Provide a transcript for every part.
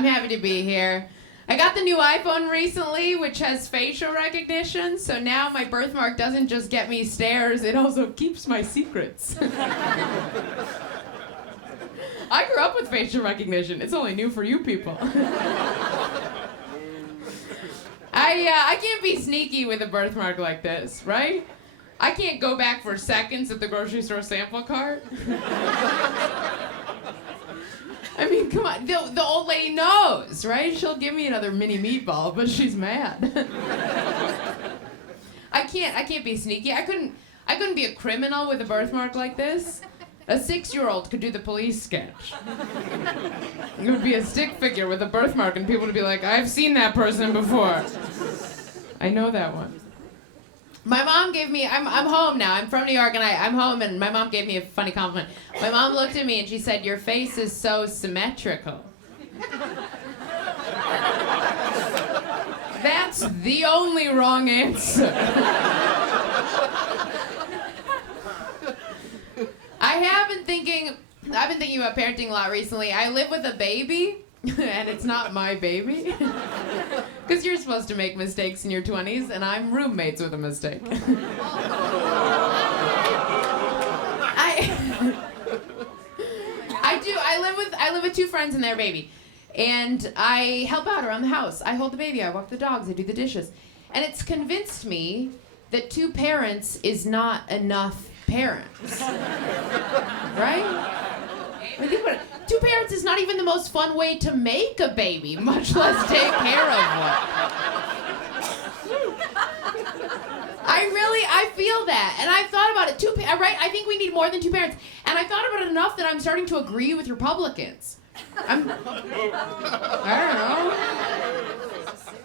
I'm happy to be here. I got the new iPhone recently, which has facial recognition, so now my birthmark doesn't just get me stares, it also keeps my secrets. I grew up with facial recognition. It's only new for you people. I can't be sneaky with a birthmark like this, right? I can't go back for seconds at the grocery store sample cart. I mean, come on, the old lady knows, right? She'll give me another mini meatball, but she's mad. I can't be sneaky. I couldn't be a criminal with a birthmark like this. A 6-year-old could do the police sketch. It would be a stick figure with a birthmark, and people would be like, I've seen that person before. I know that one. My mom gave me, I'm home now, I'm from New York, and I'm home, and my mom gave me a funny compliment. My mom looked at me and she said, your face is so symmetrical. That's the only wrong answer. I've been thinking about parenting a lot recently. I live with a baby, and it's not my baby. Because you're supposed to make mistakes in your 20s, and I'm roommates with a mistake. I live with 2 friends and their baby. And I help out around the house. I hold the baby, I walk the dogs, I do the dishes. And it's convinced me that 2 parents is not enough parents. Right? I mean, think about it. 2 parents is not even the most fun way to make a baby, much less take care of one. I feel that. And I've thought about it. Right? I think we need more than 2 parents. And I thought about it enough that I'm starting to agree with Republicans. I don't know.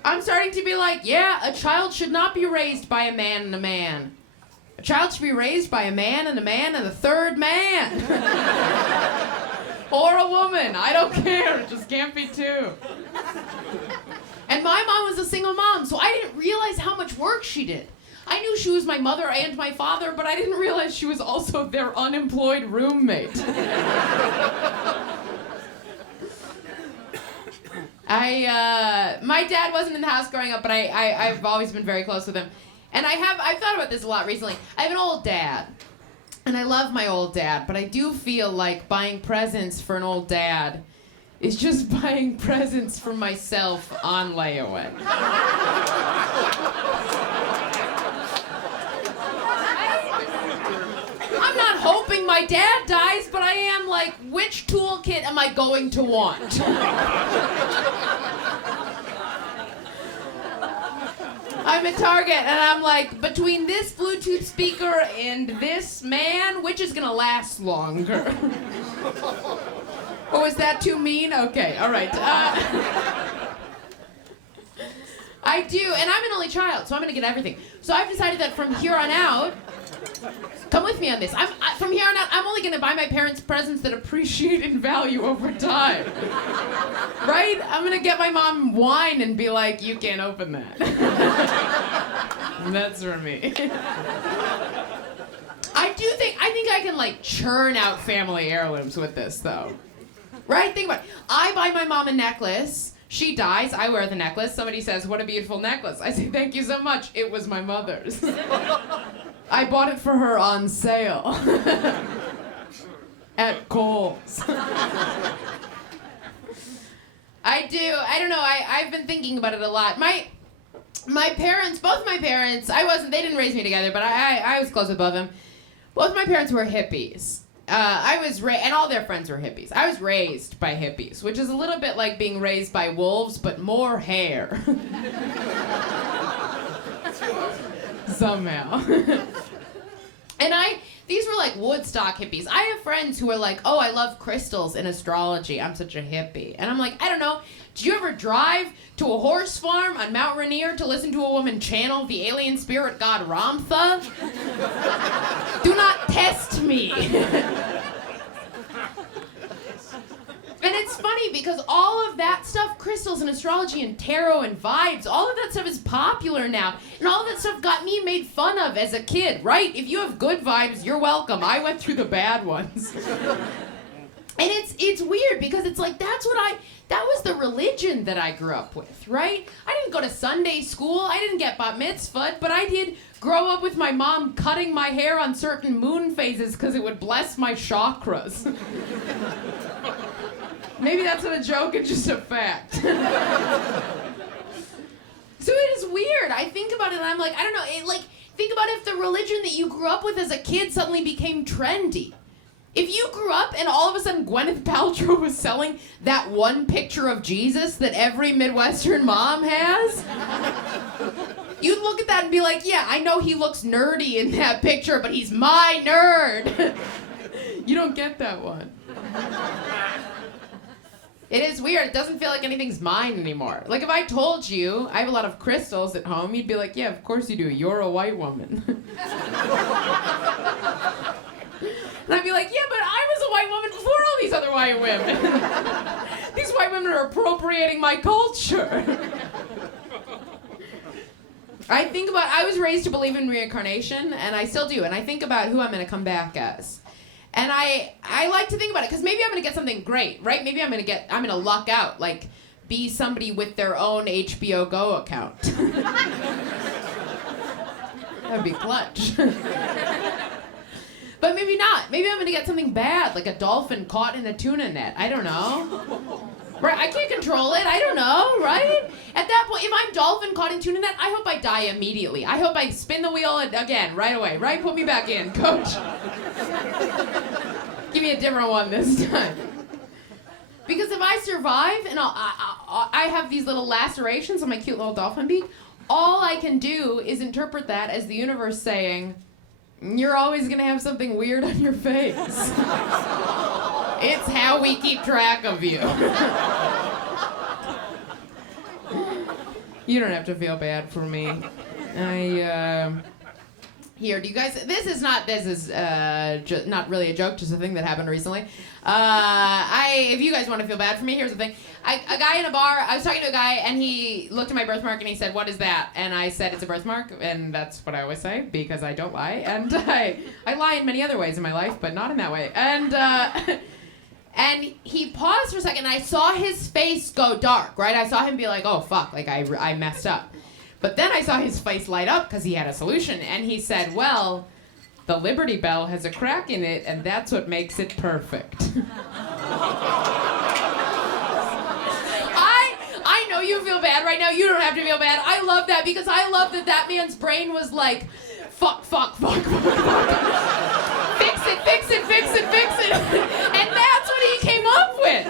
I'm starting to be like, yeah, a child should not be raised by a man and a man. A child should be raised by a man and a third man. Or a woman. I don't care. It just can't be 2. And my mom was a single mom, so I didn't realize how much work she did. I knew she was my mother and my father, but I didn't realize she was also their unemployed roommate. My dad wasn't in the house growing up, but I've always been very close with him. And I've thought about this a lot recently. I have an old dad, and I love my old dad, but I do feel like buying presents for an old dad is just buying presents for myself on layaway. I'm not hoping my dad dies, but I am like, which toolkit am I going to want? I'm at Target, and I'm like, between this Bluetooth speaker and this man, which is gonna last longer? Oh, is that too mean? Okay, all right. I do, and I'm an only child, so I'm gonna get everything. So I've decided that from here on out, come with me on this. From here on out, I'm only gonna buy my parents presents that appreciate in value over time. Right? I'm gonna get my mom wine and be like, you can't open that. That's for me. I think I can like churn out family heirlooms with this though. Right? Think about it. I buy my mom a necklace. She dies, I wear the necklace. Somebody says, what a beautiful necklace. I say, thank you so much. It was my mother's. I bought it for her on sale. At Kohl's. I do. I don't know. I've been thinking about it a lot. My parents, both my parents, they didn't raise me together, but I was close with both of them. Both my parents were hippies. And all their friends were hippies. I was raised by hippies, which is a little bit like being raised by wolves, but more hair. Somehow. And these were like Woodstock hippies. I have friends who are like, oh, I love crystals and astrology. I'm such a hippie. And I'm like, I don't know. Did you ever drive to a horse farm on Mount Rainier to listen to a woman channel the alien spirit god Ramtha? Do not test me. And it's funny because all of that stuff, crystals and astrology and tarot and vibes, all of that stuff is popular now. And all of that stuff got me made fun of as a kid, right? If you have good vibes, you're welcome. I went through the bad ones. And it's weird because it's like that was the religion that I grew up with, right? I didn't go to Sunday school, I didn't get bat mitzvahed, but I did grow up with my mom cutting my hair on certain moon phases because it would bless my chakras. Maybe that's not a joke, it's just a fact. So it is weird. I think about it and I'm like, I don't know, think about if the religion that you grew up with as a kid suddenly became trendy. If you grew up and all of a sudden Gwyneth Paltrow was selling that one picture of Jesus that every Midwestern mom has, you'd look at that and be like, yeah, I know he looks nerdy in that picture, but he's my nerd. You don't get that one. It is weird. It doesn't feel like anything's mine anymore. Like if I told you I have a lot of crystals at home, you'd be like, yeah, of course you do. You're a white woman. And I'd be like, yeah, but I was a white woman before all these other white women. These white women are appropriating my culture. I was raised to believe in reincarnation, and I still do, and I think about who I'm going to come back as. And I like to think about it, because maybe I'm going to get something great, right? Maybe I'm going to luck out, like be somebody with their own HBO Go account. That'd be clutch. But maybe not. Maybe I'm going to get something bad, like a dolphin caught in a tuna net. I don't know. Right? I can't control it. I don't know, right? At that point, if I'm dolphin caught in tuna net, I hope I die immediately. I hope I spin the wheel again, right away. Right? Put me back in, coach. Give me a different one this time. Because if I survive and I have these little lacerations on my cute little dolphin beak, all I can do is interpret that as the universe saying, you're always going to have something weird on your face. It's how we keep track of you. You don't have to feel bad for me. Here, do you guys, this is not really a joke, just a thing that happened recently. If you guys want to feel bad for me, here's the thing. A guy in a bar, I was talking to a guy, and he looked at my birthmark, and he said, what is that? And I said, it's a birthmark, and that's what I always say, because I don't lie. And I lie in many other ways in my life, but not in that way. And he paused for a second, and I saw his face go dark, right? I saw him be like, oh, fuck, like I messed up. But then I saw his face light up because he had a solution, and he said, well, the Liberty Bell has a crack in it, and that's what makes it perfect. I know you feel bad right now. You don't have to feel bad. I love that because I love that man's brain was like, fuck. Fix it. And that's what he came up with.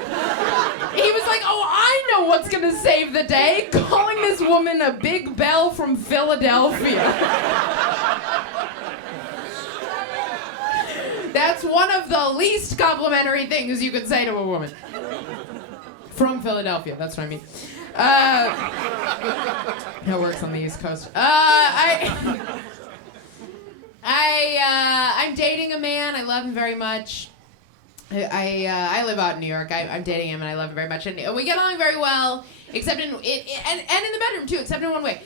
He was like, oh, I know what's going to save the day. Calling this woman a big bell from Philadelphia. That's one of the least complimentary things you could say to a woman. From Philadelphia, that's what I mean. That works on the East Coast. I'm dating a man. I love him very much. I live out in New York. I'm dating him, and I love him very much. And we get along very well, except in the bedroom, too, except in one way.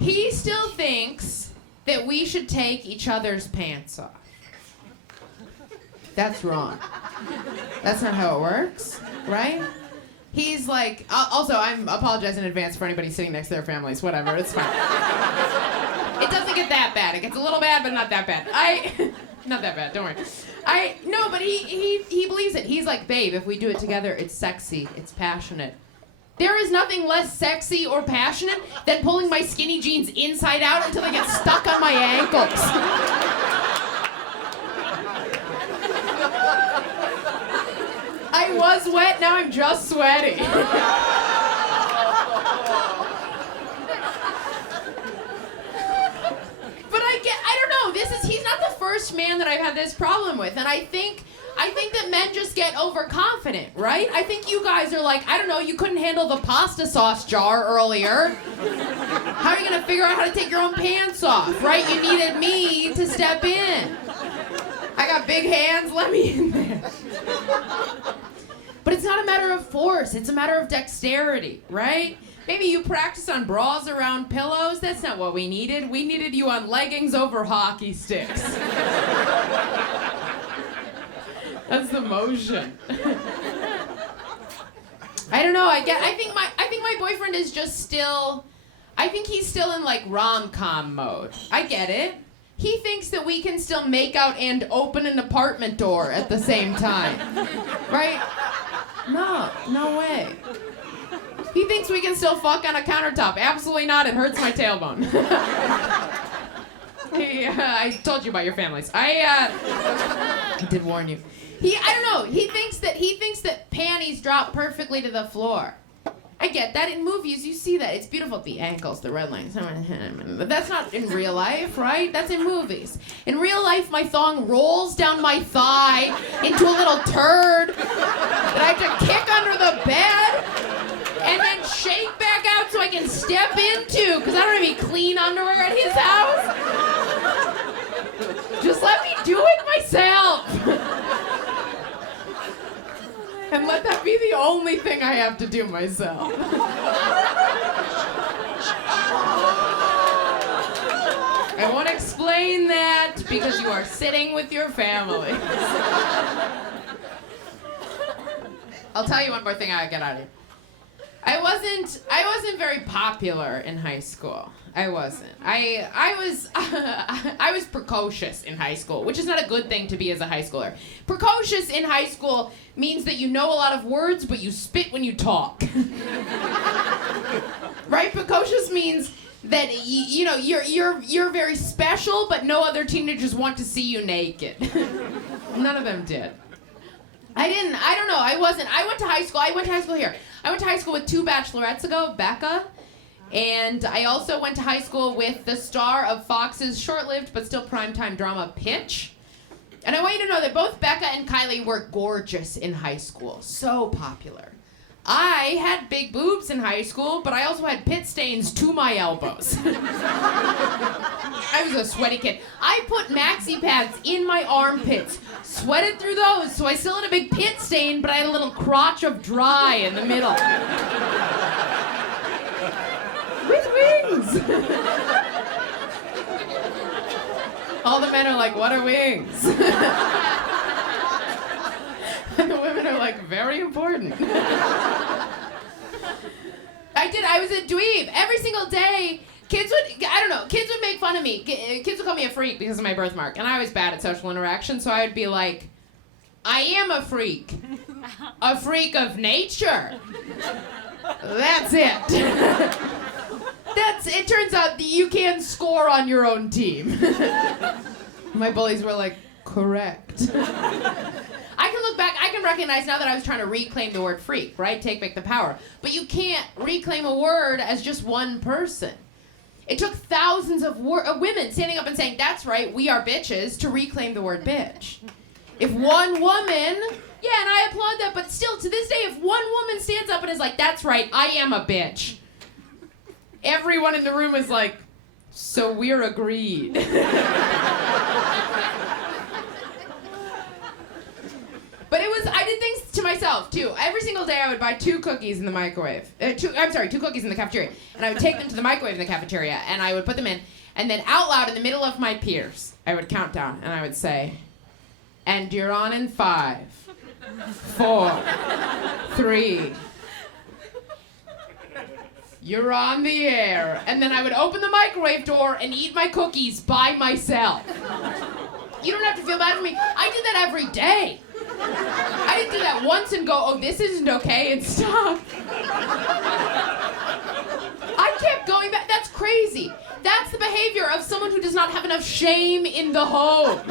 He still thinks that we should take each other's pants off. That's wrong. That's not how it works, right? He's like, also, I'm apologizing in advance for anybody sitting next to their families. Whatever, it's fine. It doesn't get that bad. It gets a little bad, but not that bad. Not that bad, don't worry. No, but he believes it. He's like, babe, if we do it together, it's sexy, it's passionate. There is nothing less sexy or passionate than pulling my skinny jeans inside out until they get stuck on my ankles. I was wet, now I'm just sweaty. He's not the first man that I've had this problem with, and I think that men just get overconfident, right? I think you guys are like, I don't know, you couldn't handle the pasta sauce jar earlier. How are you gonna figure out how to take your own pants off, right? You needed me to step in. I got big hands, let me in there. But it's not a matter of force, it's a matter of dexterity, right? Maybe you practice on bras around pillows. That's not what we needed. We needed you on leggings over hockey sticks. That's the motion. I don't know. I think my boyfriend is just still. I think he's still in like rom-com mode. I get it. He thinks that we can still make out and open an apartment door at the same time, right? No way. He thinks we can still fuck on a countertop. Absolutely not. It hurts my tailbone. I told you about your families. I did warn you. I don't know. He thinks that panties drop perfectly to the floor. I get that. In movies, you see that. It's beautiful. The ankles, the red lines. But that's not in real life, right? That's in movies. In real life, my thong rolls down my thigh into a little turd that I have to kick under the bed and then shake back out so I can step into, because I don't have any clean underwear at his house. Just let me do it myself. And let that be the only thing I have to do myself. I won't explain that because you are sitting with your family. I'll tell you one more thing I get out of you. I wasn't very popular in high school. I wasn't. I was precocious in high school, which is not a good thing to be as a high schooler. Precocious in high school means that you know a lot of words, but you spit when you talk. Right? Precocious means that you're very special, but no other teenagers want to see you naked. None of them did. I don't know. I wasn't. I went to high school here. I went to high school with two bachelorettes ago, Becca. And I also went to high school with the star of Fox's short-lived but still primetime drama, Pitch. And I want you to know that both Becca and Kylie were gorgeous in high school. So popular. I had big boobs in high school, but I also had pit stains to my elbows. I was a sweaty kid. I put maxi pads in my armpits, sweated through those, so I still had a big pit stain, but I had a little crotch of dry in the middle. With wings! All the men are like, what are wings? And the women are like, very important. I was a dweeb. Every single day, kids would make fun of me. Kids would call me a freak because of my birthmark. And I was bad at social interaction, so I would be like, I am a freak. A freak of nature. That's it. It turns out that you can score on your own team. My bullies were like, correct. I can look back, I can recognize now that I was trying to reclaim the word freak, right? Take back the power. But you can't reclaim a word as just one person. It took thousands of women standing up and saying, that's right, we are bitches, to reclaim the word bitch. If one woman, yeah, and I applaud that, but still, to this day, if one woman stands up and is like, that's right, I am a bitch, everyone in the room is like, so we're agreed. But I did things to myself, too. Every single day I would buy 2 cookies in the microwave. 2 cookies in the cafeteria. And I would take them to the microwave in the cafeteria, and I would put them in. And then out loud, in the middle of my peers, I would count down, and I would say, and you're on in 5, 4, 3. You're on the air. And then I would open the microwave door and eat my cookies by myself. You don't have to feel bad for me. I did that every day. I didn't do that once and go, oh, this isn't okay, and stop. I kept going back. That's crazy. That's the behavior of someone who does not have enough shame in the home. And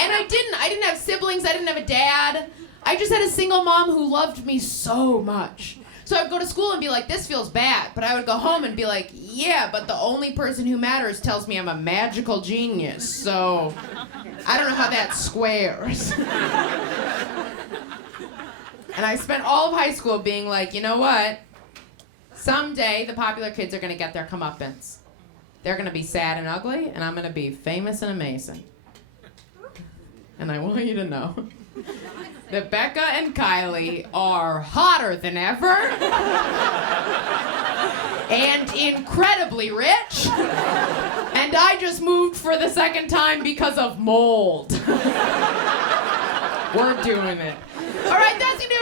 I didn't have siblings. I didn't have a dad. I just had a single mom who loved me so much. So I would go to school and be like, this feels bad. But I would go home and be like, yeah, but the only person who matters tells me I'm a magical genius. So I don't know how that squares. And I spent all of high school being like, you know what? Someday the popular kids are going to get their comeuppance. They're going to be sad and ugly, and I'm going to be famous and amazing. And I want you to know that Becca and Kylie are hotter than ever and incredibly rich, and I just moved for the second time because of mold. We're doing it. All right, that's gonna do